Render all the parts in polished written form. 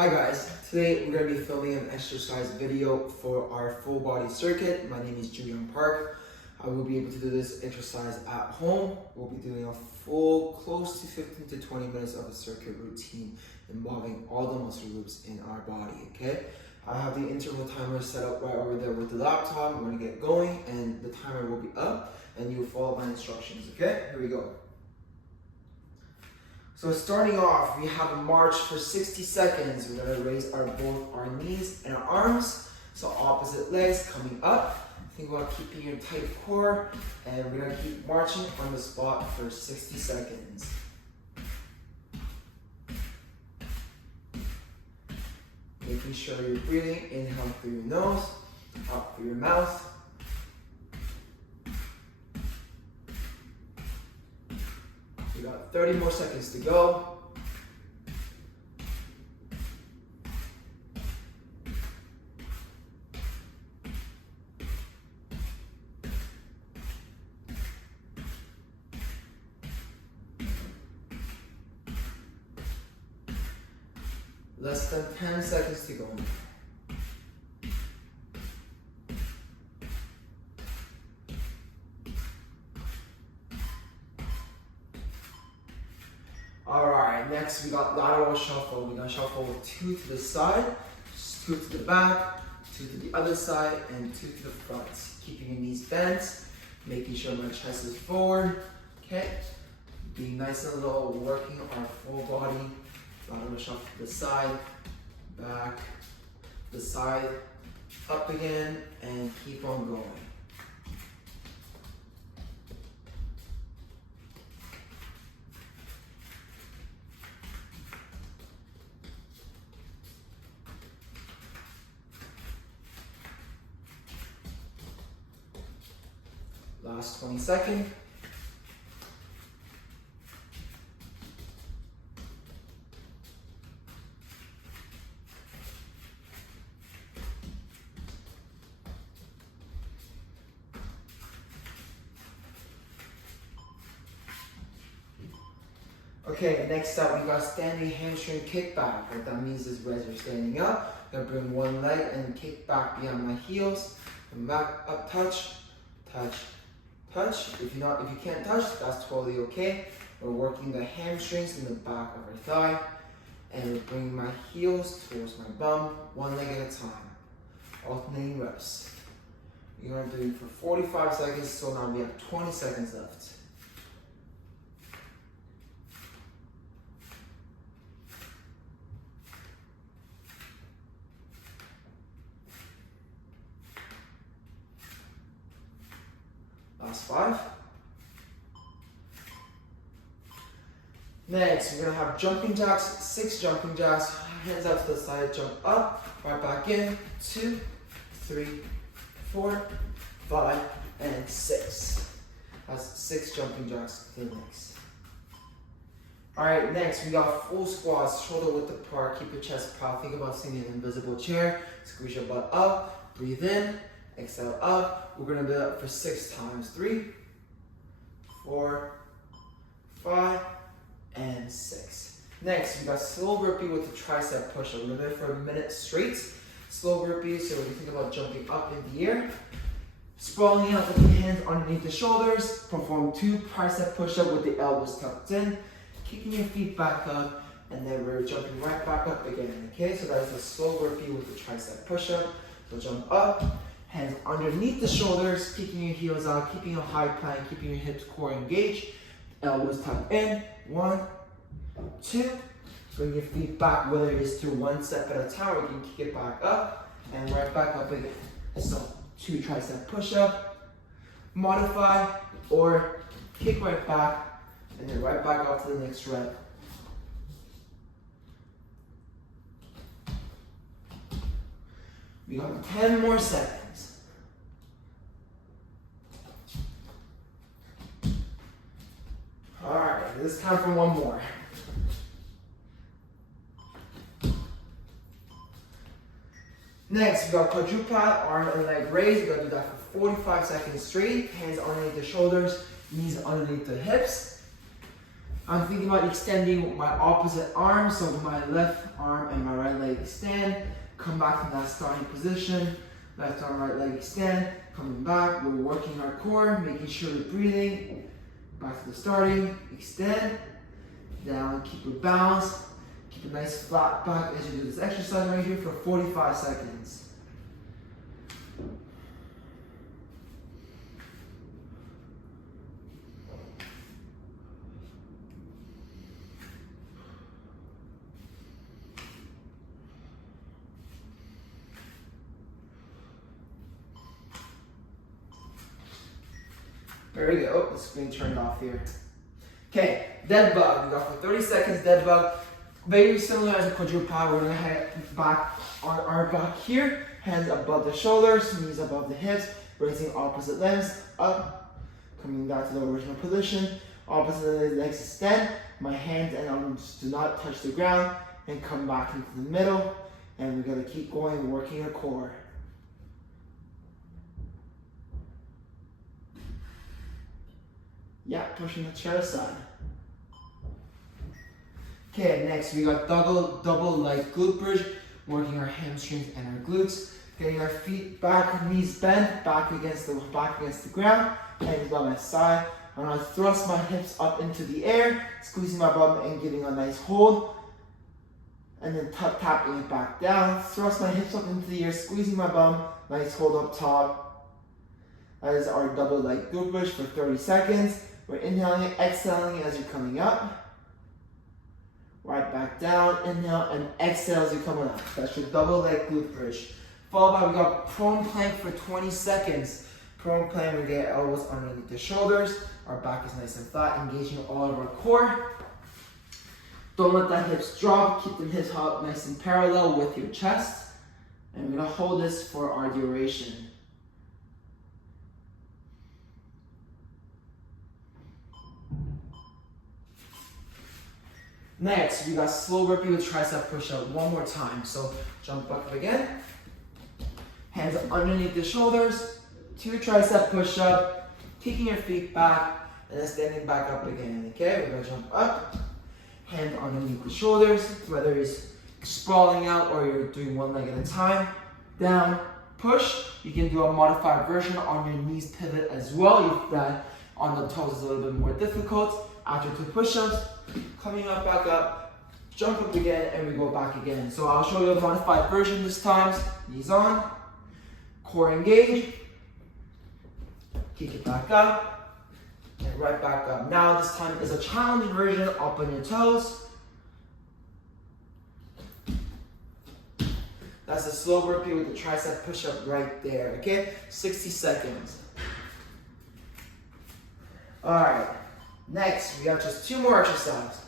Hi guys, today we're going to be filming an exercise video for our full body circuit. My name is Julian Park. I will be able to do this exercise at home. We'll be doing a full close to 15 to 20 minutes of a circuit routine involving all the muscle groups in our body, okay? I have the interval timer set up right over there with the laptop. We're going to get going and the timer will be up and you'll follow my instructions, okay? Here we go. So starting off, we have a march for 60 seconds. We're gonna raise both our knees and our arms. So opposite legs coming up. Think about keeping your tight core, and we're gonna keep marching on the spot for 60 seconds. Making sure you're breathing, inhale through your nose, out through your mouth. We got 30 more seconds to go. Less than 10 seconds to go. Alright, next we got lateral shuffle. We're gonna shuffle 2 to the side, 2 to the back, 2 to the other side, and 2 to the front. Keeping your knees bent, making sure my chest is forward. Okay, being nice and low, working our full body. Lateral shuffle to the side, back, the side, up again, and keep on going. Last 20 seconds. Okay, next up we got standing hamstring kickback. What that means is as you're standing up, I'm gonna bring one leg and kick back beyond my heels. Come back up, touch, touch, touch. If you can't touch, that's totally okay. We're working the hamstrings in the back of our thigh, and we're bringing my heels towards my bum, one leg at a time. Alternating reps. You're gonna do it for 45 seconds, so now we have 20 seconds left. Last 5. Next, we're gonna have jumping jacks, 6 jumping jacks, hands out to the side, jump up, right back in, 2, 3, 4, 5, and 6. That's 6 jumping jacks to the next. Alright, next we got full squats, shoulder width apart, keep your chest proud, think about sitting in an invisible chair, squeeze your butt up, breathe in, exhale up. We're gonna do that for 6 times. 3, 4, 5, and 6. Next, we got slow burpee with the tricep push-up. We're gonna do it for a minute straight. Slow burpee, so when you think about jumping up in the air, sprawling out with the hands underneath the shoulders, perform 2 tricep push-up with the elbows tucked in, kicking your feet back up, and then we're jumping right back up again, okay? So that's a slow burpee with the tricep push-up. So jump up, hands underneath the shoulders, kicking your heels out, keeping a high plank, keeping your hips core engaged, elbows tucked in, 1, 2, bring your feet back, whether it is to 1 step at a time, or you can kick it back up, and right back up again. So 2 tricep push-up, modify, or kick right back, and then right back up to the next rep. We got 10 more seconds. Alright, this is time for one more. Next, we got quadruped, arm and leg raised. We're gonna do that for 45 seconds straight. Hands underneath the shoulders, knees underneath the hips. I'm thinking about extending my opposite arm, so my left arm and my right leg extend, come back to that starting position, left arm, right leg extend, coming back, we're working our core, making sure we're breathing, back to the starting, extend, down, keep it balanced, keep a nice flat back as you do this exercise right here for 45 seconds. There we go. The screen turned off here. Okay, dead bug. We got for 30 seconds, dead bug. Very similar as a quadruped. We're gonna head back on our back here. Hands above the shoulders, knees above the hips. Raising opposite legs up. Coming back to the original position. Opposite legs extend. My hands and arms do not touch the ground. And come back into the middle. And we're gonna keep going, working our core. Yeah, pushing the chair aside. Okay, next we got double leg glute bridge, working our hamstrings and our glutes. Getting our feet back, knees bent, back against the ground, hands by my side. I'm gonna thrust my hips up into the air, squeezing my bum and giving a nice hold. And then tapping it back down. Thrust my hips up into the air, squeezing my bum, nice hold up top. That is our double leg glute bridge for 30 seconds. We're inhaling, exhaling as you're coming up. Right back down, inhale and exhale as you're coming up. That's your double leg glute bridge. Followed by, we got prone plank for 20 seconds. Prone plank, we get elbows underneath the shoulders. Our back is nice and flat, engaging all of our core. Don't let the hips drop. Keep the hips up nice and parallel with your chest. And we're gonna hold this for our duration. Next, we got slow burpee with tricep push-up one more time. So jump up again. Hands underneath the shoulders. 2 tricep push-up. Kicking your feet back and then standing back up again. Okay, we're gonna jump up. Hand underneath the shoulders, whether it's sprawling out or you're doing one leg at a time. Down, push. You can do a modified version on your knees pivot as well if that on the toes is a little bit more difficult. After 2 push-ups, coming up, back up, jump up again, and we go back again. So I'll show you a modified version this time. Knees on, core engage, kick it back up, and right back up. Now this time is a challenge version, up on your toes. That's a slow burpee with the tricep push-up right there, okay? 60 seconds. All right. Next, we have just 2 more exercises.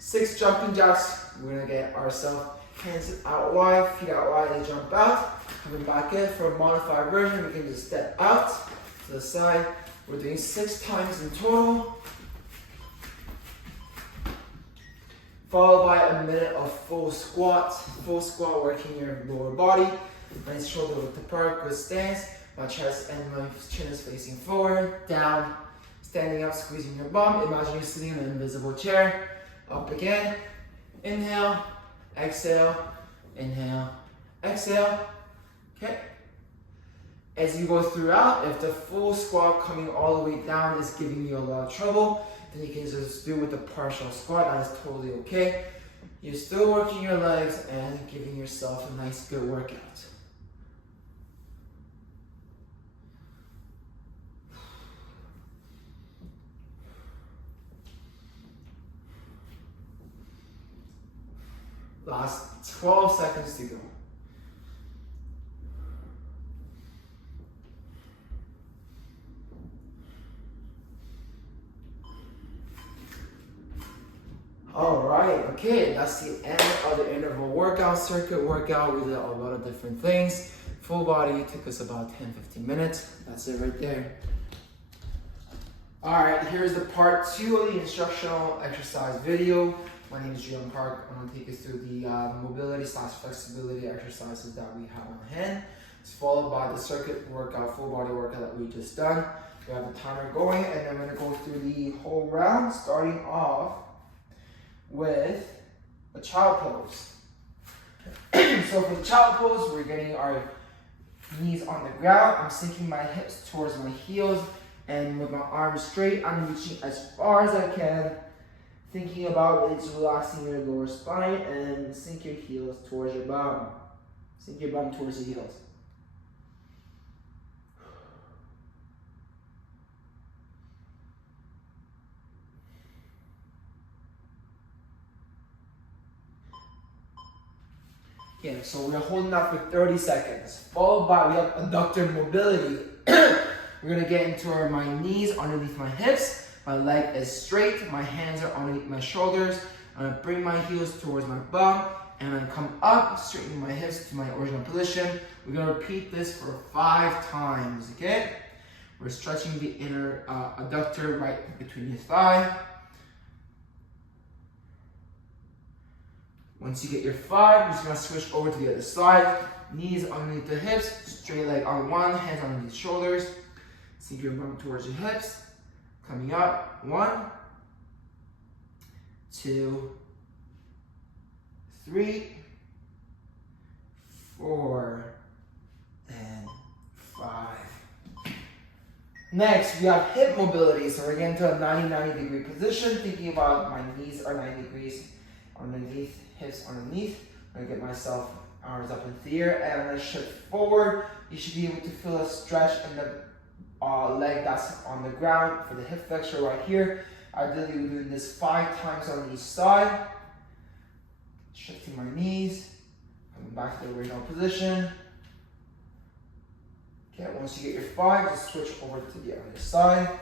6 jumping jacks. We're gonna get ourselves hands out wide, feet out wide, and jump out. Coming back in for a modified version, we can just step out to the side. We're doing 6 times in total. Followed by a minute of full squat. Full squat, working your lower body. Nice shoulder width apart, good stance. My chest and my chin is facing forward, down. Standing up, squeezing your bum. Imagine you're sitting in an invisible chair. Up again. Inhale, exhale, inhale, exhale. Okay. As you go throughout, if the full squat coming all the way down is giving you a lot of trouble, then you can just do with the partial squat. That is totally okay. You're still working your legs and giving yourself a nice, good workout. Last 12 seconds to go. All right, okay, that's the end of the interval workout, circuit workout. We did a lot of different things. Full body took us about 10-15 minutes. That's it right there. All right, here's the part 2 of the instructional exercise video. My name is Julian Park. I'm going to take us through the mobility/flexibility exercises that we have on hand. It's followed by the circuit workout, full body workout that we just done. We have the timer going, and I'm going to go through the whole round, starting off with a child pose. So for the child pose, we're getting our knees on the ground. I'm sinking my hips towards my heels, and with my arms straight, I'm reaching as far as I can, thinking about it's relaxing your lower spine, and sink your heels towards your bum. Sink your bum towards your heels. Okay, so we're holding that for 30 seconds. Followed by, we have adductor mobility. We're gonna get into my knees underneath my hips. My leg is straight, my hands are underneath my shoulders. I'm gonna bring my heels towards my bum, and I'm gonna come up, straightening my hips to my original position. We're gonna repeat this for 5 times, okay? We're stretching the inner adductor right between your thigh. Once you get your 5, you're just gonna switch over to the other side. Knees underneath the hips, straight leg on one, hands underneath the shoulders. Sink your bum towards your hips. Coming up, 1, 2, 3, 4, and 5. Next, we have hip mobility. So we're getting to a 90 degree position, thinking about my knees are 90 degrees underneath, hips underneath. I'm gonna get myself arms up into the air, and I'm gonna shift forward. You should be able to feel a stretch in the leg that's on the ground for the hip flexor right here. Ideally, we're doing this 5 times on each side. Shifting my knees, coming back to the original position. Okay, once you get your 5, just switch over to the other side.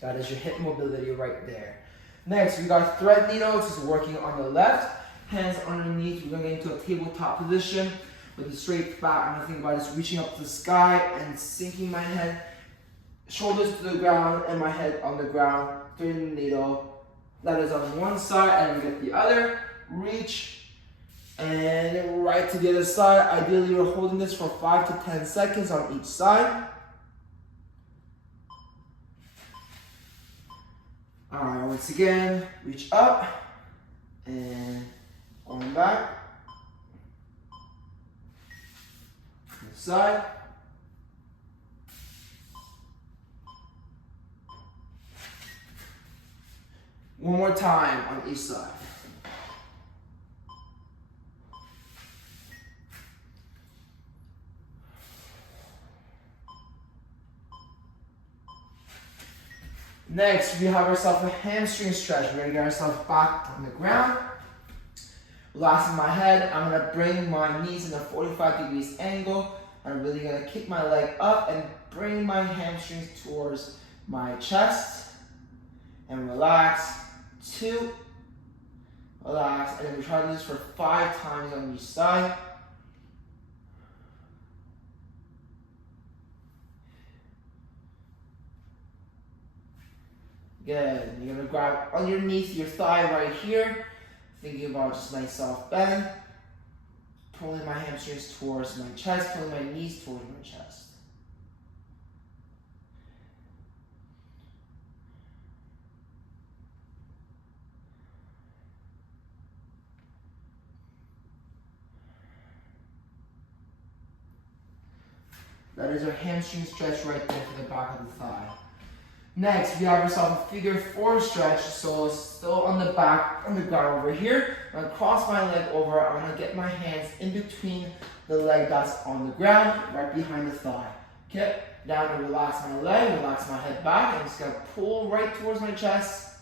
That is your hip mobility right there. Next, we got thread needles, just working on the left. Hands underneath, we're gonna get into a tabletop position with a straight back. I'm gonna think about just reaching up to the sky and sinking my head, shoulders to the ground, and my head on the ground, threading the needle. That is on one side, and we get the other. Reach, and right to the other side. Ideally, we're holding this for 5 to 10 seconds on each side. Alright, once again, reach up and going back. To the side. One more time on each side. Next, we have ourselves a hamstring stretch. We're gonna get ourselves back on the ground. Relaxing my head, I'm gonna bring my knees in a 45 degrees angle. I'm really gonna kick my leg up and bring my hamstrings towards my chest. And relax. 2, relax. And then we try to do this for 5 times on each side. Good. You're gonna grab underneath your thigh right here, thinking about just nice soft bend, pulling my hamstrings towards my chest, pulling my knees towards my chest. That is our hamstring stretch right there for the back of the thigh. Next, we have ourselves a figure 4 stretch, so still on the back, on the ground over here. I'm gonna cross my leg over. I'm gonna get my hands in between the leg that's on the ground, right behind the thigh. Okay, down and relax my leg, relax my head back. I'm just gonna pull right towards my chest.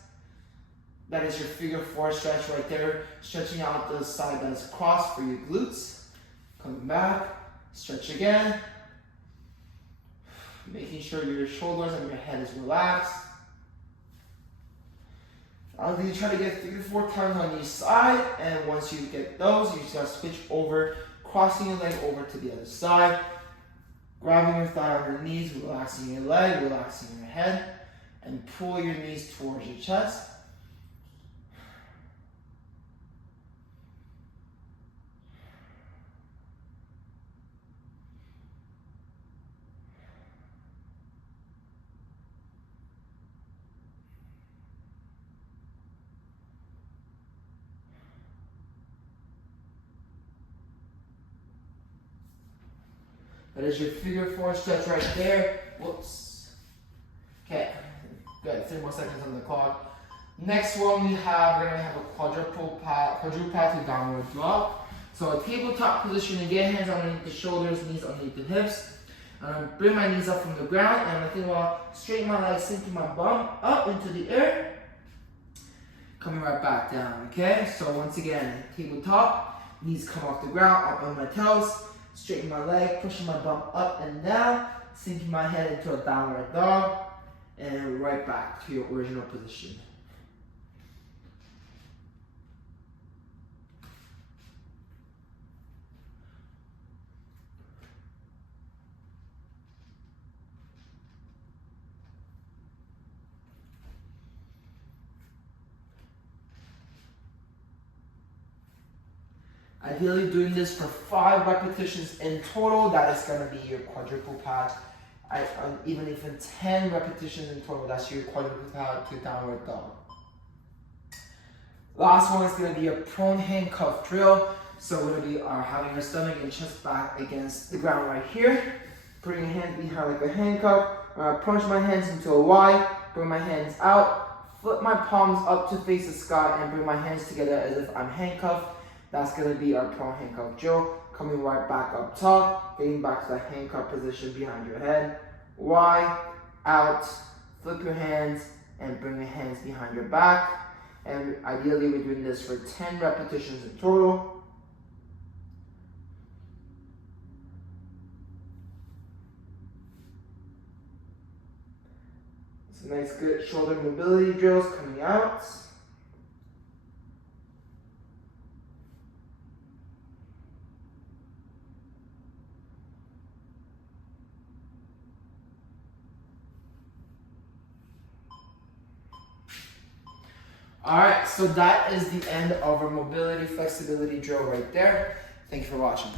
That is your figure 4 stretch right there, stretching out the side that is crossed for your glutes. Coming back, stretch again. Making sure your shoulders and your head is relaxed. You try to get 3 to 4 times on each side, and once you get those, you just gotta switch over, crossing your leg over to the other side, grabbing your thigh on your knees, relaxing your leg, relaxing your head, and pull your knees towards your chest. That is your figure 4 stretch right there. Whoops. Okay, good. 3 more seconds on the clock. Next one we're gonna have a quadruple pat to downward dog. So a tabletop position again, hands underneath the shoulders, knees underneath the hips. I'm gonna bring my knees up from the ground, and I'm gonna think about straighten my legs, sinking my bum up into the air, coming right back down. Okay, so once again, tabletop, knees come off the ground, up on my toes, straighten my leg, pushing my bum up and down, sinking my head into a downward dog, and right back to your original position. Ideally doing this for 5 repetitions in total, that is going to be your quadruple pat. Even if in 10 repetitions in total, that's your quadruple pat to downward dog. Last one is going to be a prone handcuff drill. So we're going to be having our stomach and chest back against the ground right here. Putting your hands behind like a handcuff. Plunge my hands into a Y, bring my hands out, flip my palms up to face the sky, and bring my hands together as if I'm handcuffed. That's going to be our prone handcuff drill. Coming right back up top, getting back to the handcuff position behind your head. Y, out, flip your hands, and bring your hands behind your back. And ideally we're doing this for 10 repetitions in total. Some nice good shoulder mobility drills coming out. Alright, so that is the end of our mobility flexibility drill right there. Thank you for watching.